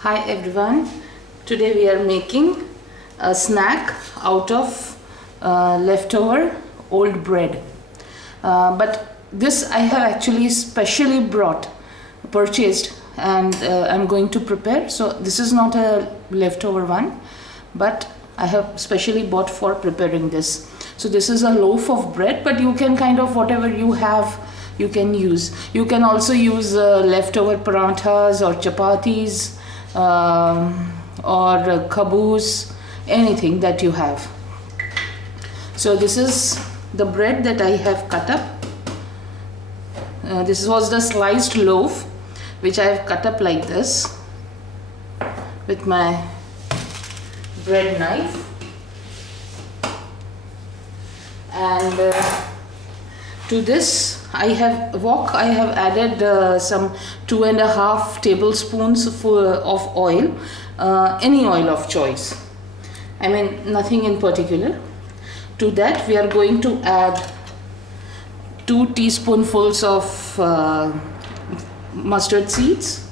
Hi everyone, today we are making a snack out of leftover old bread. But this I have actually specially purchased and I'm going to prepare. So this is not a leftover one, but I have specially bought for preparing this. So this is a loaf of bread, but you can kind of whatever you have you can use. You can also use leftover parathas or chapatis or caboose, anything that you have. So this is the bread that I have cut up. This was the sliced loaf which I have cut up like this with my bread knife, and to this I have added some 2.5 tablespoons of oil, any oil of choice. I mean nothing in particular. To that we are going to add 2 teaspoonfuls of mustard seeds,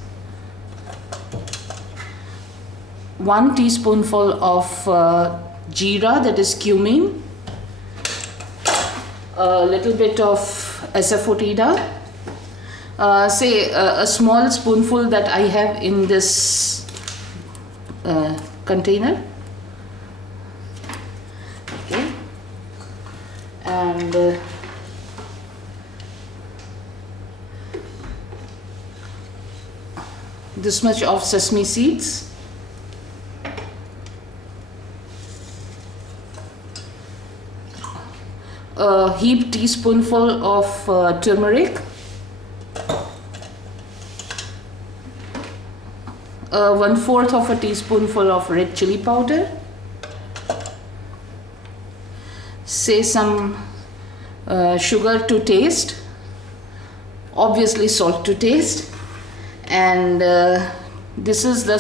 1 teaspoonful of jeera, that is cumin, a little bit of asafoetida, say a small spoonful that I have in this container, okay, and this much of sesame seeds, a heaped teaspoonful of turmeric, 1/4 of a teaspoonful of red chili powder, say some sugar to taste, obviously salt to taste, and this is the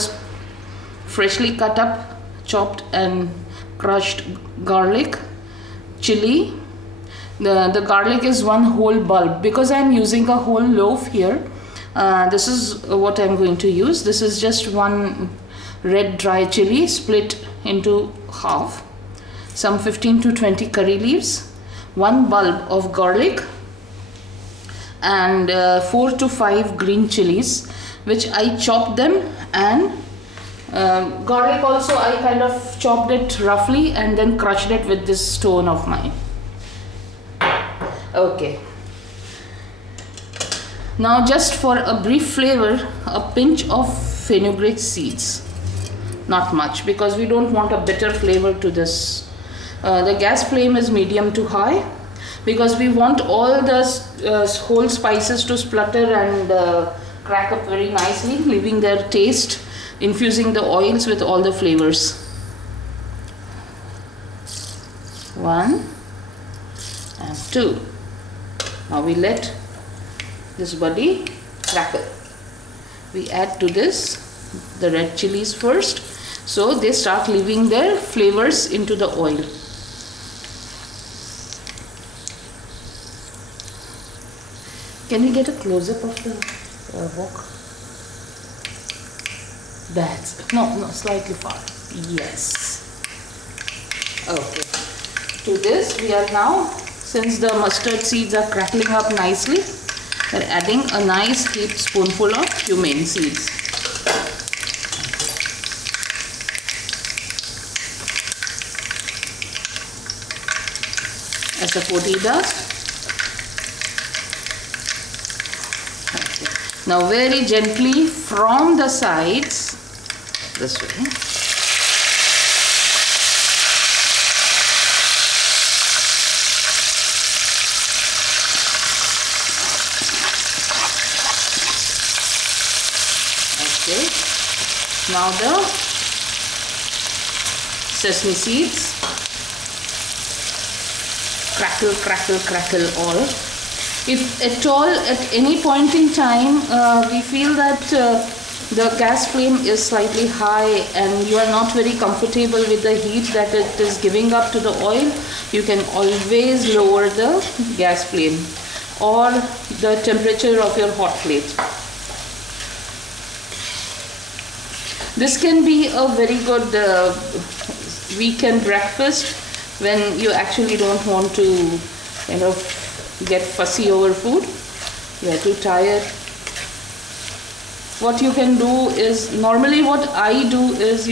freshly cut up, chopped and crushed garlic, chili. The garlic is 1 whole bulb. Because I am using a whole loaf here, this is what I am going to use. This is just 1 red dry chili split into half, some 15 to 20 curry leaves, 1 bulb of garlic, and 4 to 5 green chilies, which I chopped them, and garlic also I kind of chopped it roughly and then crushed it with this stone of mine. Okay, now just for a brief flavor, a pinch of fenugreek seeds, not much, because we don't want a bitter flavor to this. The gas flame is medium to high, because we want all the whole spices to splutter and crack up very nicely, leaving their taste, infusing the oils with all the flavors. 1 and 2. Now we let this body crackle. We add to this the red chilies first, so they start leaving their flavors into the oil. Can we get a close-up of the wok? That's no, slightly far. Yes. Okay. To this we are now, since the mustard seeds are crackling up nicely, we are adding a nice heaped spoonful of cumin seeds. Asafoetida. Okay. Now very gently from the sides, this way. Okay. Now the sesame seeds, crackle, crackle, crackle all. If at all, at any point in time, we feel that the gas flame is slightly high and you are not very comfortable with the heat that it is giving up to the oil, you can always lower the gas flame or the temperature of your hot plate. This can be a very good weekend breakfast when you actually don't want to kind of get fussy over food. You are too tired. What you can do is, normally what I do is,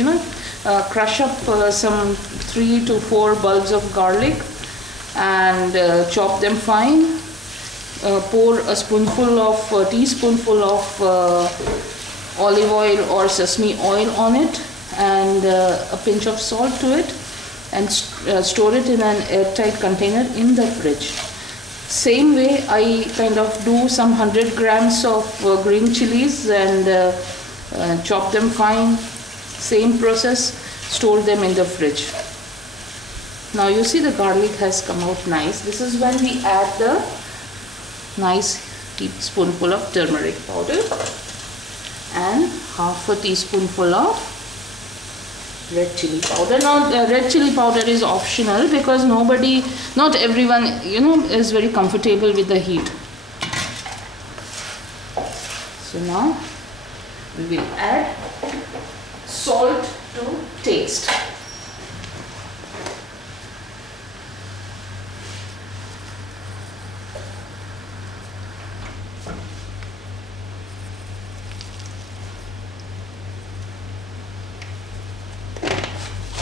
crush up some 3 to 4 bulbs of garlic and chop them fine. Pour a teaspoonful of olive oil or sesame oil on it, and a pinch of salt to it, and store it in an airtight container in the fridge. Same way I kind of do some 100 grams of green chilies and chop them fine. Same process, store them in the fridge. Now you see the garlic has come out nice. This is when we add the nice teaspoonful of turmeric powder and half a teaspoonful of red chili powder. Now red chili powder is optional because not everyone is very comfortable with the heat. So now we will add salt to taste.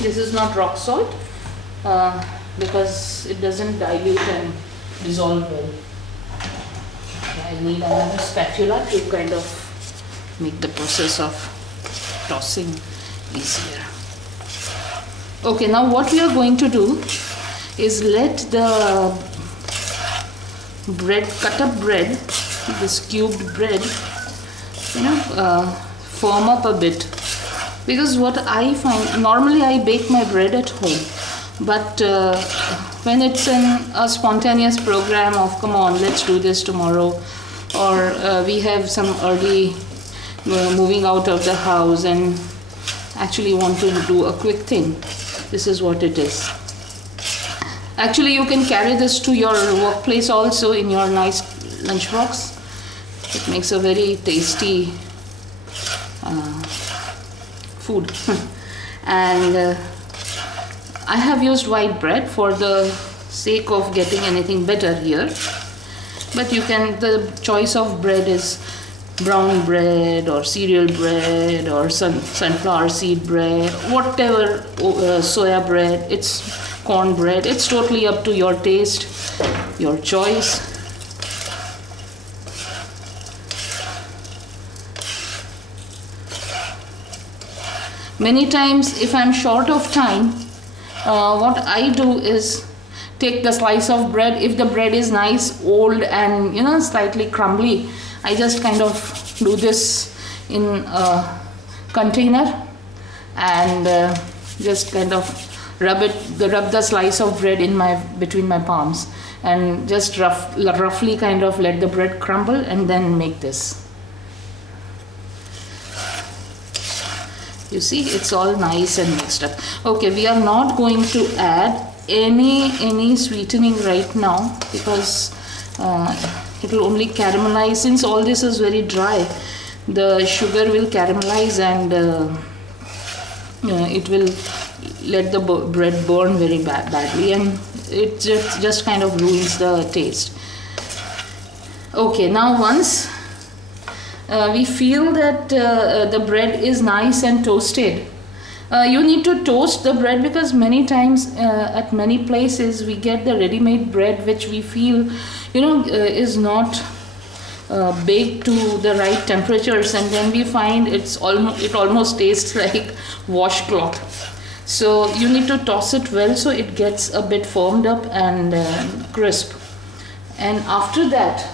This is not rock salt because it doesn't dilute and dissolve well. I need another spatula to kind of make the process of tossing easier. Okay, now what we are going to do is let the cut up bread, this cubed bread, firm up a bit. Because what I find, normally I bake my bread at home, but when it's in a spontaneous program of come on, let's do this tomorrow, or we have some early moving out of the house and actually want to do a quick thing, this is what it is. Actually, you can carry this to your workplace also in your nice lunchbox. It makes a very tasty food. And I have used white bread for the sake of getting anything better here, but the choice of bread is brown bread or cereal bread or sunflower seed bread, whatever, soya bread, it's corn bread, it's totally up to your taste, your choice. Many times if I'm short of time, what I do is take the slice of bread. If the bread is nice, old and slightly crumbly, I just kind of do this in a container and just kind of rub the slice of bread between my palms and just roughly kind of let the bread crumble and then make this. You see, it's all nice and mixed up. Okay, we are not going to add any sweetening right now because it will only caramelize. Since all this is very dry, the sugar will caramelize and it will let the bread burn very badly, and it just kind of ruins the taste. Okay, now once we feel that the bread is nice and toasted, you need to toast the bread because many times at many places we get the ready-made bread which we feel is not baked to the right temperatures, and then we find it almost tastes like washcloth. So you need to toss it well so it gets a bit firmed up and crisp. And after that,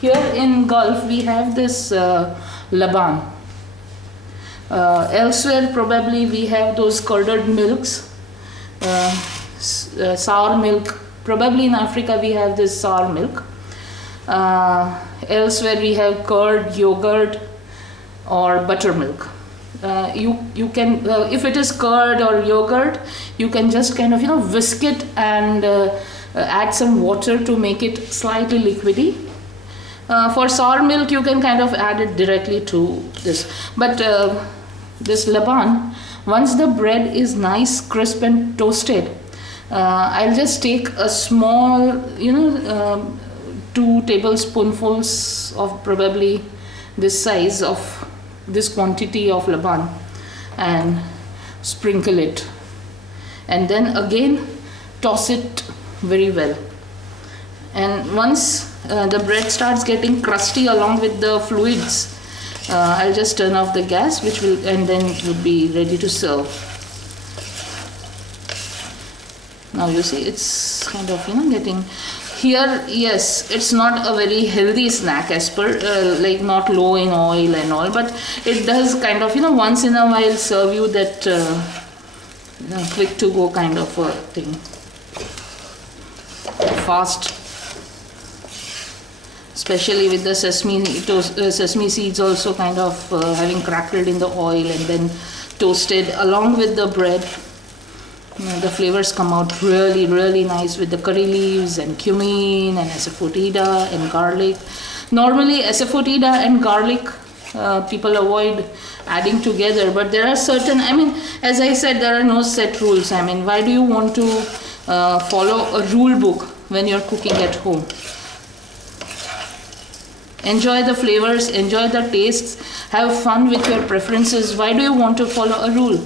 here in Gulf we have this laban. Elsewhere probably we have those curded milks, sour milk. Probably in Africa we have this sour milk. Elsewhere we have curd, yogurt or buttermilk. You can, if it is curd or yogurt, you can just kind of whisk it and add some water to make it slightly liquidy. For sour milk you can kind of add it directly to this, but this laban, once the bread is nice, crisp and toasted, I'll just take a small, 2 tablespoonfuls of probably this size of this quantity of laban and sprinkle it, and then again toss it very well. And once the bread starts getting crusty along with the fluids, I'll just turn off the gas, and then it would be ready to serve. Now you see it's kind of getting here. Yes, it's not a very healthy snack as per like not low in oil and all, but it does kind of once in a while serve you that quick to go kind of a thing, fast, especially with the sesame seeds also kind of having crackled in the oil and then toasted along with the bread. The flavors come out really, really nice with the curry leaves and cumin and asafoetida and garlic. Normally asafoetida and garlic people avoid adding together, but there are certain, as I said, there are no set rules. Why do you want to follow a rule book when you're cooking at home? Enjoy the flavors, enjoy the tastes, have fun with your preferences. Why do you want to follow a rule?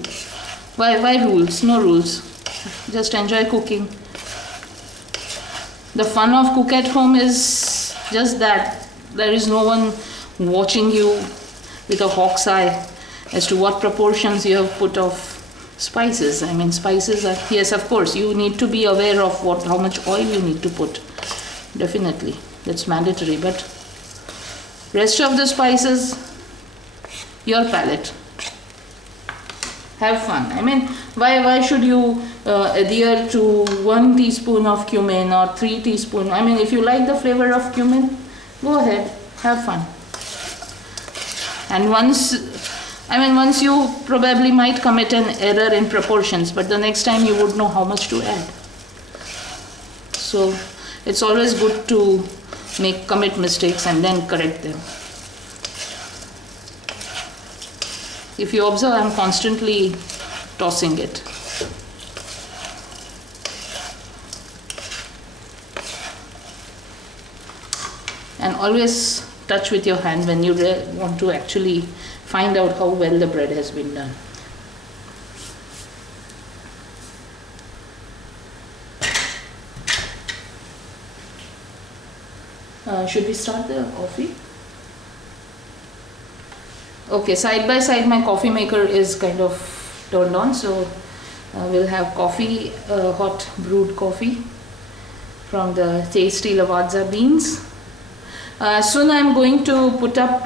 Why rules? No rules. Just enjoy cooking. The fun of cook at home is just that. There is no one watching you with a hawk's eye as to what proportions you have put of spices. Spices are, yes, of course, you need to be aware of how much oil you need to put. Definitely, that's mandatory. But rest of the spices, your palate. Have fun. Why should you adhere to 1 teaspoon of cumin or 3 teaspoons? If you like the flavor of cumin, go ahead, have fun. And once you probably might commit an error in proportions, but the next time you would know how much to add. So it's always good to commit mistakes and then correct them. If you observe, I'm constantly tossing it. And always touch with your hand when you want to actually find out how well the bread has been done. Should we start the coffee? Okay, side by side my coffee maker is kind of turned on, so we'll have coffee, hot brewed coffee from the tasty Lavazza beans. Soon I'm going to put up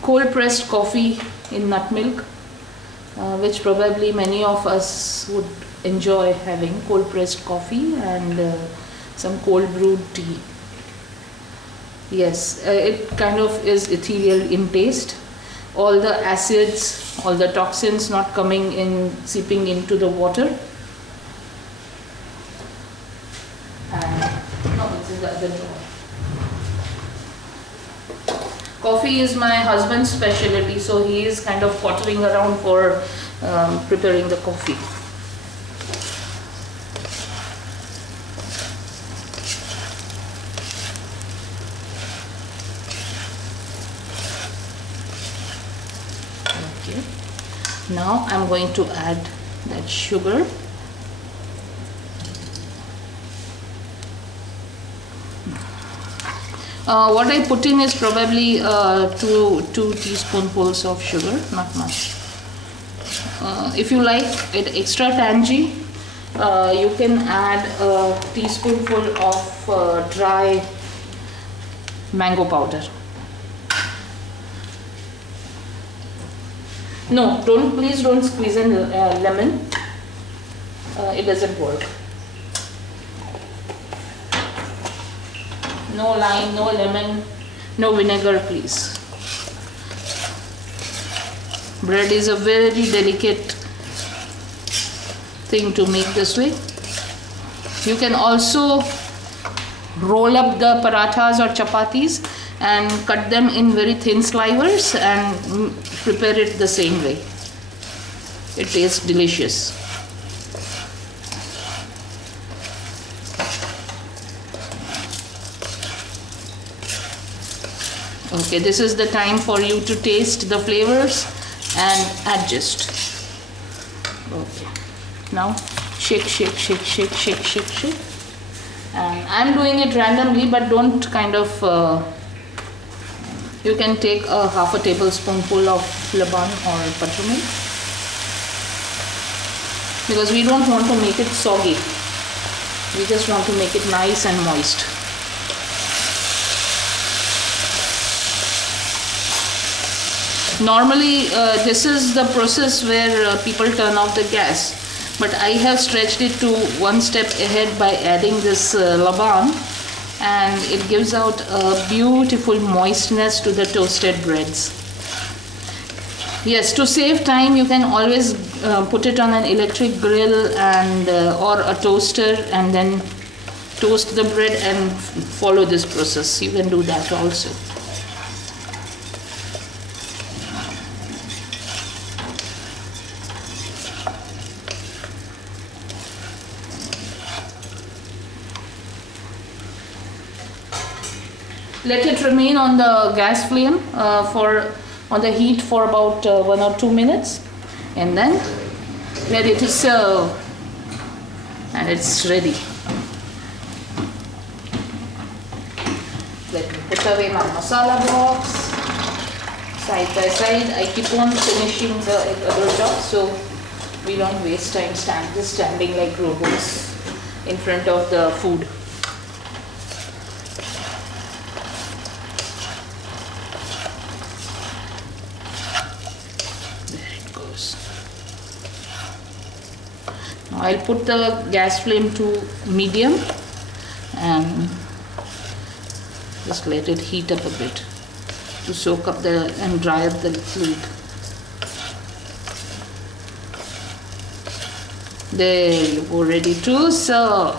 cold pressed coffee in nut milk, which probably many of us would enjoy having, cold pressed coffee and some cold brewed tea. Yes, it kind of is ethereal in taste. All the acids, all the toxins not coming in, seeping into the water. And no, this is the other drawer. Coffee is my husband's specialty, so he is kind of pottering around for preparing the coffee. Now I'm going to add that sugar. What I put in is probably 2 teaspoonfuls of sugar, not much. If you like it extra tangy, you can add a teaspoonful of dry mango powder. No, please don't squeeze in lemon. It doesn't work. No lime, no lemon, no vinegar, please. Bread is a very delicate thing to make this way. You can also roll up the parathas or chapatis and cut them in very thin slivers and prepare it the same way. It tastes delicious. Okay, this is the time for you to taste the flavors and adjust. Okay, now shake, shake, shake, shake, shake, shake, shake. And I'm doing it randomly, but don't kind of, you can take a half a tablespoonful of laban or buttermilk, because we don't want to make it soggy. We just want to make it nice and moist. Normally, this is the process where people turn off the gas. But I have stretched it to one step ahead by adding this laban, and it gives out a beautiful moistness to the toasted breads. Yes, to save time, you can always put it on an electric grill and or a toaster, and then toast the bread and follow this process. You can do that also. Let it remain on the gas flame on the heat for about 1 or 2 minutes, and then ready to serve. And it's ready. Let me put away my masala box. Side by side, I keep on finishing the other job so we don't waste time just standing like robots in front of the food. I'll put the gas flame to medium and just let it heat up a bit to soak up and dry up the fluid. There you go, ready to serve.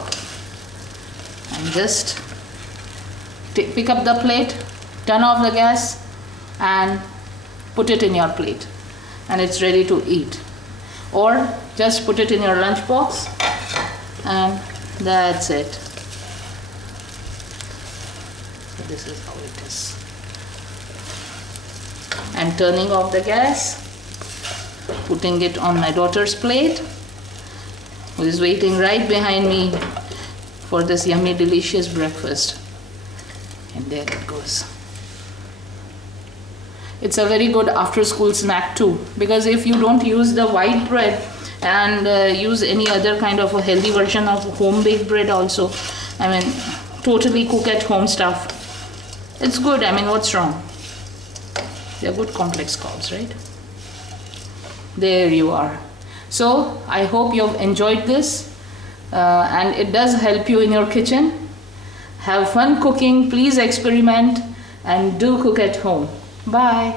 And just pick up the plate, turn off the gas and put it in your plate, and it's ready to eat. Or just put it in your lunch box, and that's it. So this is how it is. I'm turning off the gas, putting it on my daughter's plate, who is waiting right behind me for this yummy, delicious breakfast. And there it goes. It's a very good after-school snack too, because if you don't use the white bread and use any other kind of a healthy version of home-baked bread also, I mean, totally cook at home stuff, it's good. I mean, what's wrong? They're good complex carbs, right? There you are. So I hope you've enjoyed this, and it does help you in your kitchen. Have fun cooking, please experiment, and do cook at home. Bye.